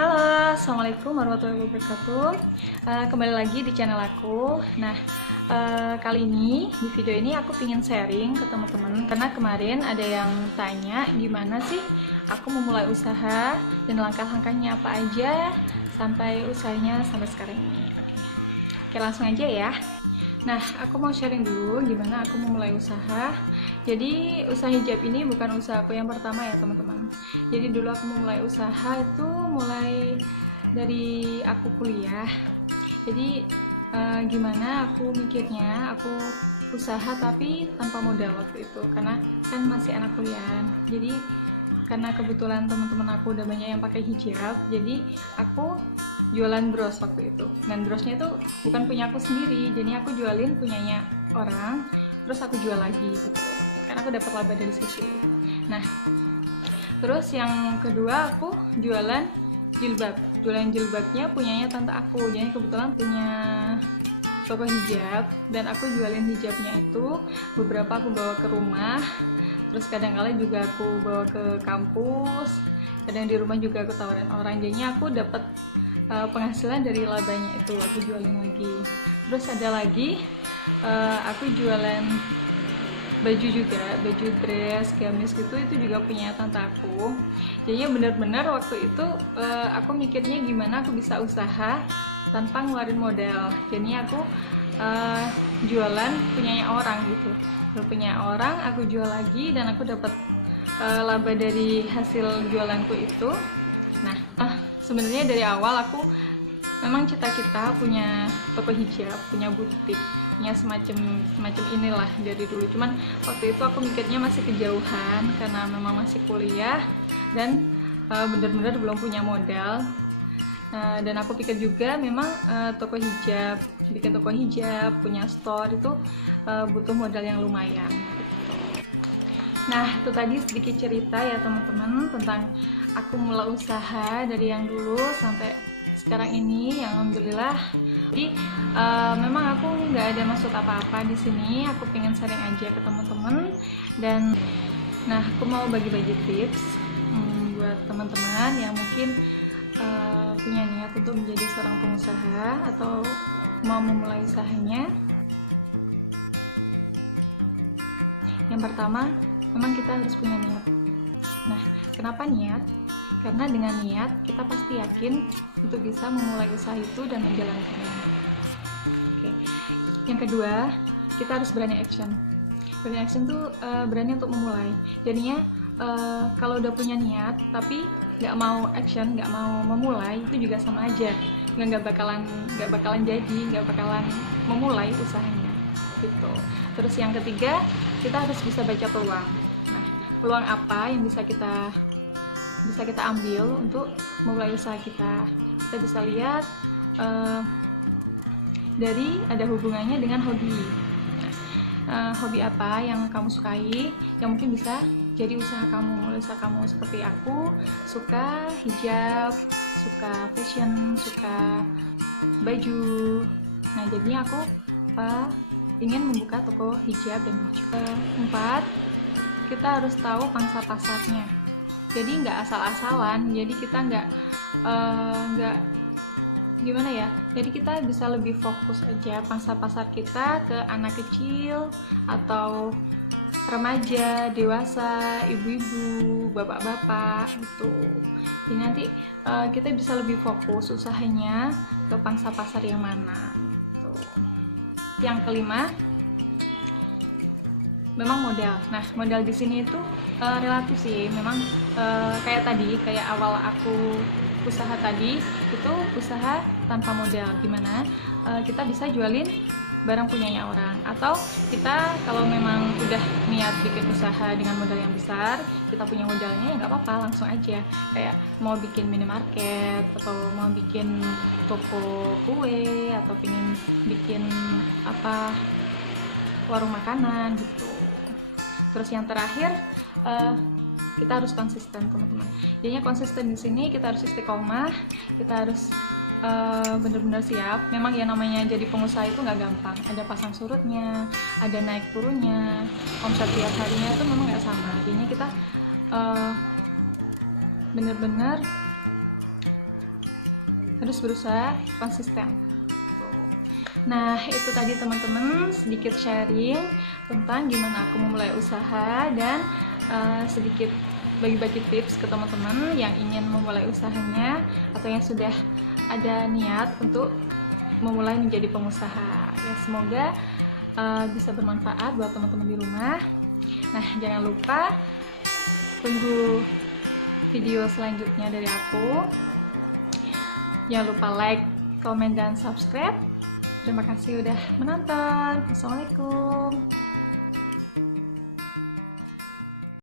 Halo, assalamualaikum warahmatullahi wabarakatuh. Kembali lagi di channel aku. Nah, kali ini di video ini aku pengen sharing ke teman-teman karena kemarin ada yang tanya gimana sih aku memulai usaha dan langkah-langkahnya apa aja sampai usahanya sampai sekarang ini. Oke, langsung aja ya. Nah, aku mau sharing dulu gimana aku memulai usaha. Jadi, usaha hijab ini bukan usaha aku yang pertama ya, teman-teman. Jadi, dulu aku memulai usaha itu mulai dari aku kuliah. Jadi, gimana aku mikirnya, aku usaha tapi tanpa modal waktu itu. Karena kan masih anak kuliah. Jadi, karena kebetulan teman-teman aku udah banyak yang pakai hijab, jadi aku jualan bros waktu itu. Dan brosnya itu bukan punya aku sendiri, jadi aku jualin punyanya orang, terus aku jual lagi gitu. Karena aku dapat laba dari situ. Nah, terus yang kedua aku jualan jilbab. Jualan jilbabnya punyanya tante aku. Jadi kebetulan punya toko hijab dan aku jualin hijabnya itu beberapa aku bawa ke rumah. Terus kadang-kala juga aku bawa ke kampus, kadang di rumah juga aku tawarin orang, jadinya aku dapat penghasilan dari labanya itu aku jualin lagi. Terus ada lagi aku jualan baju juga, baju dress, gamis gitu, itu juga punya tante aku. Jadinya benar-benar waktu itu aku mikirnya gimana aku bisa usaha tanpa ngeluarin modal. Jadinya aku jualan punyanya orang gitu. Punya orang aku jual lagi dan aku dapat laba dari hasil jualanku itu. Nah, sebenarnya dari awal aku memang cita-cita punya toko hijab, punya butik, punya semacam inilah dari dulu. Cuman waktu itu aku mikirnya masih kejauhan karena memang masih kuliah dan benar-benar belum punya modal. Dan aku pikir juga memang toko hijab, bikin toko hijab, punya store itu butuh modal yang lumayan gitu. Nah, itu tadi sedikit cerita ya teman-teman tentang aku mulai usaha dari yang dulu sampai sekarang ini, yang alhamdulillah. Jadi memang aku nggak ada maksud apa-apa di sini, aku pengen sharing aja ke teman-teman. Dan nah, aku mau bagi-bagi tips buat teman-teman yang mungkin punya niat untuk menjadi seorang pengusaha atau mau memulai usahanya. Yang pertama, memang kita harus punya niat. Nah, kenapa niat? Karena dengan niat kita pasti yakin untuk bisa memulai usaha itu dan menjalankannya. Oke. Yang kedua, kita harus berani action. Berani action tuh berani untuk memulai. Jadinya kalau udah punya niat tapi nggak mau action, nggak mau memulai, itu juga sama aja, nggak bakalan jadi, nggak bakalan memulai usahanya gitu. Terus yang ketiga, kita harus bisa baca peluang. Nah, peluang apa yang bisa kita ambil untuk memulai usaha kita? Kita bisa lihat dari ada hubungannya dengan hobi. Hobi apa yang kamu sukai yang mungkin bisa jadi usaha kamu seperti aku suka hijab, suka fashion, suka baju. Nah, jadinya aku ingin membuka toko hijab dan baju. 4, kita harus tahu pangsa pasarnya. Jadi nggak asal-asalan, jadi kita nggak gimana ya, jadi kita bisa lebih fokus aja pangsa pasar kita ke anak kecil atau remaja, dewasa, ibu-ibu, bapak-bapak gitu. Jadi nanti kita bisa lebih fokus usahanya ke pangsa pasar yang mana gitu. Yang kelima, memang modal. Nah, modal di sini itu relatif sih. Memang kayak awal aku usaha tadi itu usaha tanpa modal. Gimana kita bisa jualin barang punyanya orang, atau kita kalau memang udah niat bikin usaha dengan modal yang besar, kita punya modalnya ya nggak apa-apa, langsung aja kayak mau bikin minimarket atau mau bikin toko kue atau pengen bikin warung makanan gitu. Terus yang terakhir, kita harus konsisten teman-teman. Jadinya konsisten di sini kita harus istiqomah, kita harus benar-benar siap. Memang yang namanya jadi pengusaha itu nggak gampang, ada pasang surutnya, ada naik turunnya, omset tiap harinya itu memang nggak sama. Jadinya kita benar-benar harus berusaha konsisten. Nah, itu tadi teman-teman sedikit sharing tentang gimana aku memulai usaha dan sedikit bagi-bagi tips ke teman-teman yang ingin memulai usahanya atau yang sudah ada niat untuk memulai menjadi pengusaha. Ya, semoga bisa bermanfaat buat teman-teman di rumah. Nah, jangan lupa tunggu video selanjutnya dari aku. Jangan lupa like, komen, dan subscribe. Terima kasih udah menonton. Assalamualaikum.